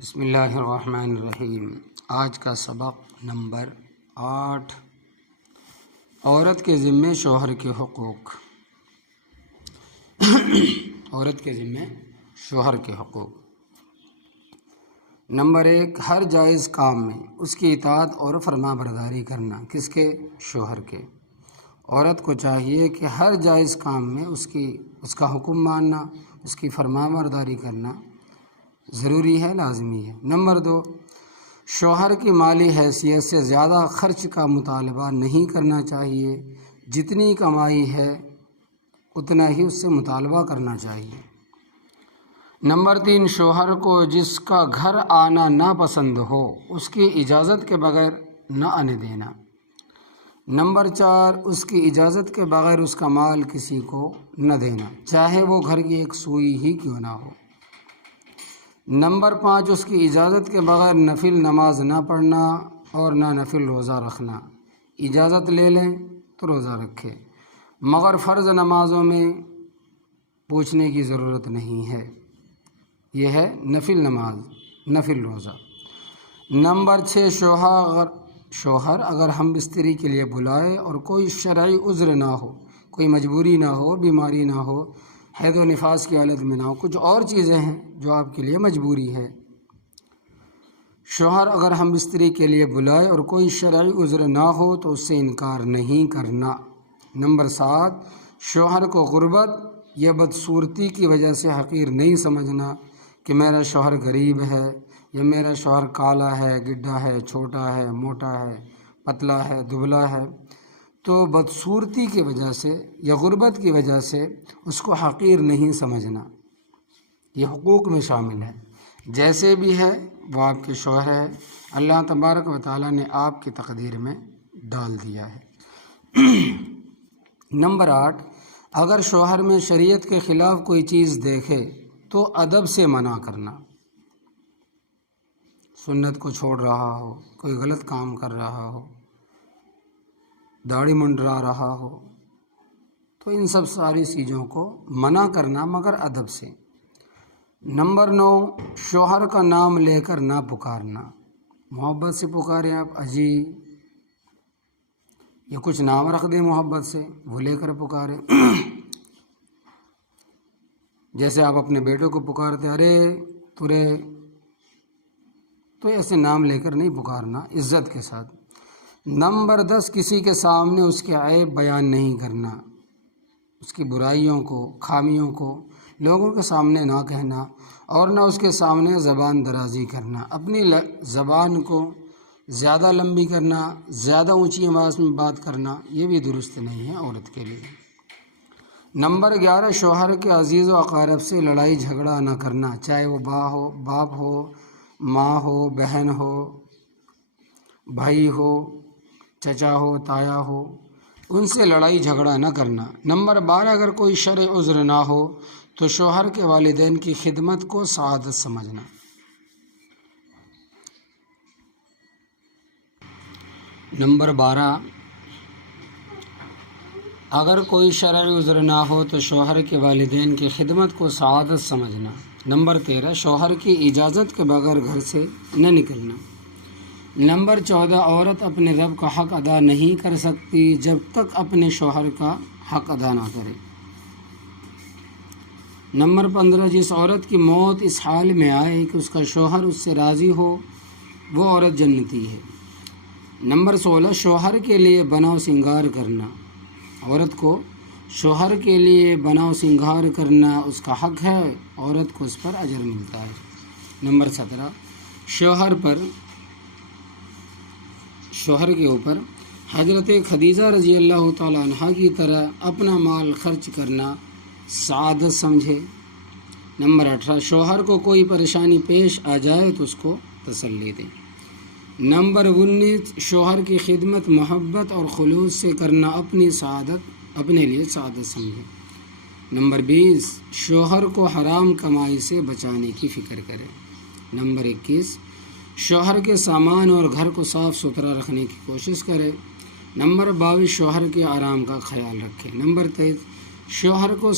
بسم اللہ الرحمن الرحیم۔ آج کا سبق نمبر 8، عورت کے ذمے شوہر کے حقوق۔ عورت کے ذمے شوہر کے حقوق۔ نمبر 1، ہر جائز کام میں اس کی اطاعت اور فرما برداری کرنا۔ کس کے؟ شوہر کے۔ عورت کو چاہیے کہ ہر جائز کام میں اس کا حکم ماننا، اس کی فرما برداری کرنا ضروری ہے، لازمی ہے۔ نمبر 2، شوہر کی مالی حیثیت سے زیادہ خرچ کا مطالبہ نہیں کرنا چاہیے، جتنی کمائی ہے اتنا ہی اس سے مطالبہ کرنا چاہیے۔ نمبر 3، شوہر کو جس کا گھر آنا ناپسند ہو اس کی اجازت کے بغیر نہ آنے دینا۔ نمبر 4، اس کی اجازت کے بغیر اس کا مال کسی کو نہ دینا، چاہے وہ گھر کی ایک سوئی ہی کیوں نہ ہو۔ نمبر 5، اس کی اجازت کے بغیر نفل نماز نہ پڑھنا اور نہ نفل روزہ رکھنا۔ اجازت لے لیں تو روزہ رکھے، مگر فرض نمازوں میں پوچھنے کی ضرورت نہیں ہے، یہ ہے نفل نماز، نفل روزہ۔ نمبر 6، شوہر اگر ہم بستری کے لیے بلائے اور کوئی شرعی عذر نہ ہو، کوئی مجبوری نہ ہو، بیماری نہ ہو، حیض و نفاس کی حالت میں نہ ہو، کچھ اور چیزیں ہیں جو آپ کے لیے مجبوری ہے، شوہر اگر ہم بستری کے لیے بلائے اور کوئی شرعی عذر نہ ہو تو اس سے انکار نہیں کرنا۔ نمبر 7، شوہر کو غربت یا بدصورتی کی وجہ سے حقیر نہیں سمجھنا کہ میرا شوہر غریب ہے یا میرا شوہر کالا ہے، گڈھا ہے، چھوٹا ہے، موٹا ہے، پتلا ہے، دبلا ہے، تو بدصورتی کی وجہ سے یا غربت کی وجہ سے اس کو حقیر نہیں سمجھنا۔ یہ حقوق میں شامل ہے، جیسے بھی ہے وہ آپ کے شوہر ہے، اللہ تبارک و تعالیٰ نے آپ کی تقدیر میں ڈال دیا ہے۔ نمبر 8، اگر شوہر میں شریعت کے خلاف کوئی چیز دیکھے تو ادب سے منع کرنا۔ سنت کو چھوڑ رہا ہو، کوئی غلط کام کر رہا ہو، داڑھی منڈرا رہا ہو، تو ان سب ساری چیزوں کو منع کرنا، مگر ادب سے۔ نمبر 9، شوہر کا نام لے کر نہ پکارنا۔ محبت سے پکاریں آپ، اجی، یا کچھ نام رکھ دیں محبت سے، وہ لے کر پکاریں۔ جیسے آپ اپنے بیٹوں کو پکارتے ارے ترے، تو ایسے نام لے کر نہیں پکارنا، عزت کے ساتھ۔ نمبر 10، کسی کے سامنے اس کے عیب بیان نہیں کرنا، اس کی برائیوں کو، خامیوں کو لوگوں کے سامنے نہ کہنا، اور نہ اس کے سامنے زبان درازی کرنا، اپنی زبان کو زیادہ لمبی کرنا، زیادہ اونچی آواز میں بات کرنا، یہ بھی درست نہیں ہے عورت کے لیے۔ نمبر 11، شوہر کے عزیز و اقارب سے لڑائی جھگڑا نہ کرنا، چاہے وہ باپ ہو، ماں ہو، بہن ہو، بھائی ہو، چچا ہو، تایا ہو، ان سے لڑائی جھگڑا نہ کرنا۔ نمبر 12، اگر کوئی شرعی عذر نہ ہو تو شوہر کے والدین کی خدمت کو سعادت سمجھنا۔ نمبر 12، اگر کوئی شرعی عذر نہ ہو تو شوہر کے والدین کی خدمت کو سعادت سمجھنا۔ نمبر 13، شوہر کی اجازت کے بغیر گھر سے نہ نکلنا۔ نمبر 14، عورت اپنے رب کا حق ادا نہیں کر سکتی جب تک اپنے شوہر کا حق ادا نہ کرے۔ نمبر 15، جس عورت کی موت اس حال میں آئے کہ اس کا شوہر اس سے راضی ہو وہ عورت جنتی ہے۔ نمبر 16، شوہر کے لیے بناؤ سنگار کرنا۔ عورت کو شوہر کے لیے بناؤ سنگار کرنا اس کا حق ہے، عورت کو اس پر اجر ملتا ہے۔ نمبر 17، شوہر کے اوپر حضرت خدیجہ رضی اللہ تعالیٰ عنہ کی طرح اپنا مال خرچ کرنا سعادت سمجھے۔ نمبر 18، شوہر کو کوئی پریشانی پیش آ جائے تو اس کو تسلی دیں۔ نمبر 19، شوہر کی خدمت محبت اور خلوص سے کرنا اپنے لیے سعادت سمجھے۔ نمبر 20، شوہر کو حرام کمائی سے بچانے کی فکر کرے۔ نمبر 21، شوہر کے سامان اور گھر کو صاف ستھرا رکھنے کی کوشش کرے۔ نمبر 22، شوہر کے آرام کا خیال رکھے۔ نمبر 23، شوہر کوئی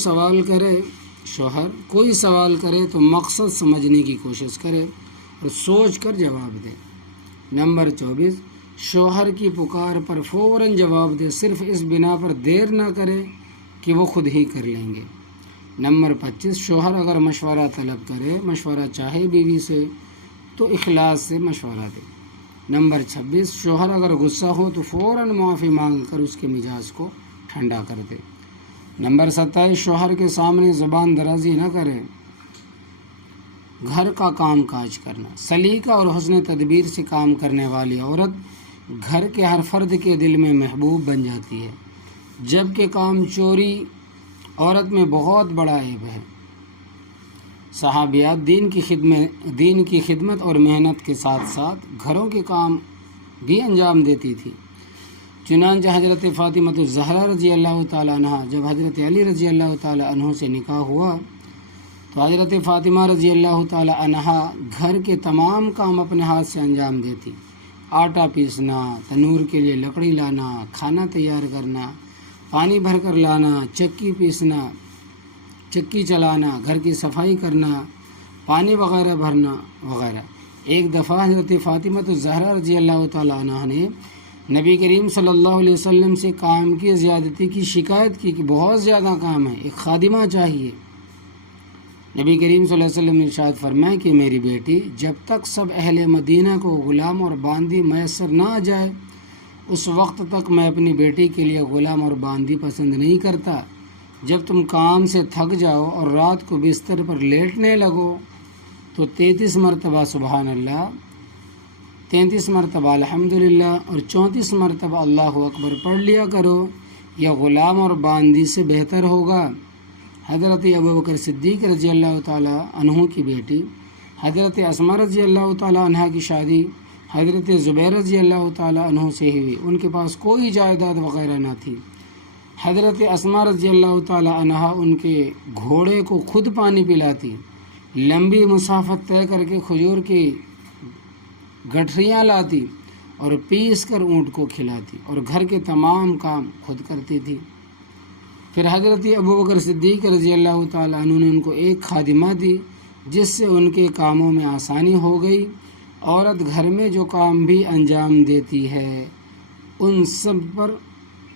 سوال کرے تو مقصد سمجھنے کی کوشش کرے اور سوچ کر جواب دے۔ نمبر 24 شوہر کی پکار پر فوراً جواب دے، صرف اس بنا پر دیر نہ کرے کہ وہ خود ہی کر لیں گے۔ نمبر 25 شوہر اگر مشورہ طلب کرے، مشورہ چاہے بیوی سے تو اخلاص سے مشورہ دے۔ نمبر 26 شوہر اگر غصہ ہو تو فوراً معافی مانگ کر اس کے مزاج کو ٹھنڈا کر دے۔ نمبر 27 شوہر کے سامنے زبان درازی نہ کرے۔ گھر کا کام کاج کرنا، سلیقہ اور حسن تدبیر سے کام کرنے والی عورت گھر کے ہر فرد کے دل میں محبوب بن جاتی ہے، جبکہ کام چوری عورت میں بہت بڑا عیب ہے۔ صحابیات دین کی خدمت اور محنت کے ساتھ ساتھ گھروں کے کام بھی انجام دیتی تھی۔ چنانچہ حضرت فاطمہ الزہرا رضی اللہ تعالیٰ عنہ جب حضرت علی رضی اللہ تعالیٰ عنہ سے نکاح ہوا تو حضرت فاطمہ رضی اللہ تعالیٰ عنہ گھر کے تمام کام اپنے ہاتھ سے انجام دیتی، آٹا پیسنا، تنور کے لیے لکڑی لانا، کھانا تیار کرنا، پانی بھر کر لانا، چکی پیسنا، چکی چلانا، گھر کی صفائی کرنا، پانی وغیرہ بھرنا وغیرہ۔ ایک دفعہ حضرت فاطمہ الزہرا رضی اللہ تعالیٰ عنہ نے نبی کریم صلی اللہ علیہ وسلم سے کام کی زیادتی کی شکایت کی کہ بہت زیادہ کام ہے، ایک خادمہ چاہیے۔ نبی کریم صلی اللہ علیہ وسلم نے ارشاد فرمایا کہ میری بیٹی، جب تک سب اہل مدینہ کو غلام اور باندی میسر نہ آ جائے اس وقت تک میں اپنی بیٹی کے لیے غلام اور باندی پسند نہیں کرتا۔ جب تم کام سے تھک جاؤ اور رات کو بستر پر لیٹنے لگو تو 33 مرتبہ سبحان اللہ، 33 مرتبہ الحمدللہ اور 34 مرتبہ اللہ اکبر پڑھ لیا کرو، یہ غلام اور باندی سے بہتر ہوگا۔ حضرت ابوبکر صدیق رضی اللہ تعالیٰ عنہ کی بیٹی حضرت اسماء رضی اللہ تعالیٰ عنہ کی شادی حضرت زبیر رضی اللہ تعالیٰ عنہ سے ہوئی۔ ان کے پاس کوئی جائیداد وغیرہ نہ تھی۔ حضرت اسماء رضی اللہ تعالیٰ عنہ ان کے گھوڑے کو خود پانی پلاتی، لمبی مسافت طے کر کے کھجور کی گٹھریاں لاتی اور پیس کر اونٹ کو کھلاتی اور گھر کے تمام کام خود کرتی تھی۔ پھر حضرت ابوبکر صدیق رضی اللہ تعالیٰ عنہ نے ان کو ایک خادمہ دی جس سے ان کے کاموں میں آسانی ہو گئی۔ عورت گھر میں جو کام بھی انجام دیتی ہے ان سب پر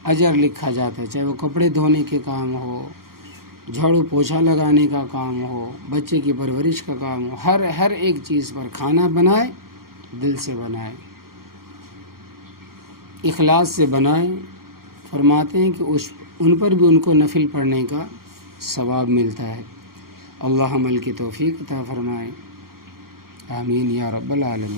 اجر لکھا جاتا ہے، چاہے وہ کپڑے دھونے کے کام ہو، جھاڑو پوچھا لگانے کا کام ہو، بچے کی پرورش کا کام ہو، ہر ایک چیز پر کھانا بنائے، دل سے بنائے، اخلاص سے بنائے۔ فرماتے ہیں کہ ان پر بھی ان کو نفل پڑھنے کا ثواب ملتا ہے۔ اللہ عمل کی توفیق عطا فرمائے، آمین یا رب العالمین۔